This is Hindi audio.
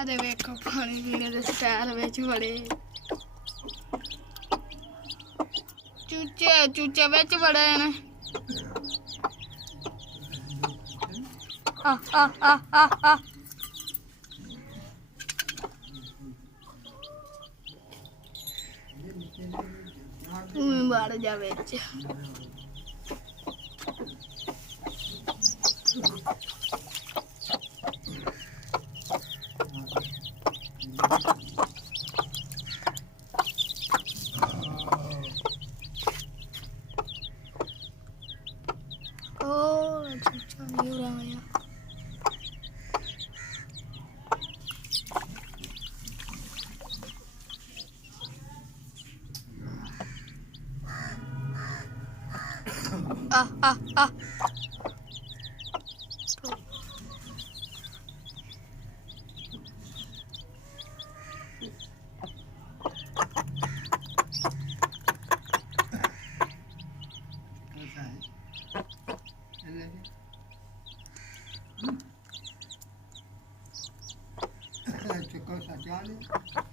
अरे देखो पानी पीने दे स्टार विच बड़े चूचे चूचे विच बड़े ने आ आ आ आ आ बढ़ जा विच चूचा नहीं उड़ा गया आ आ आ Cosa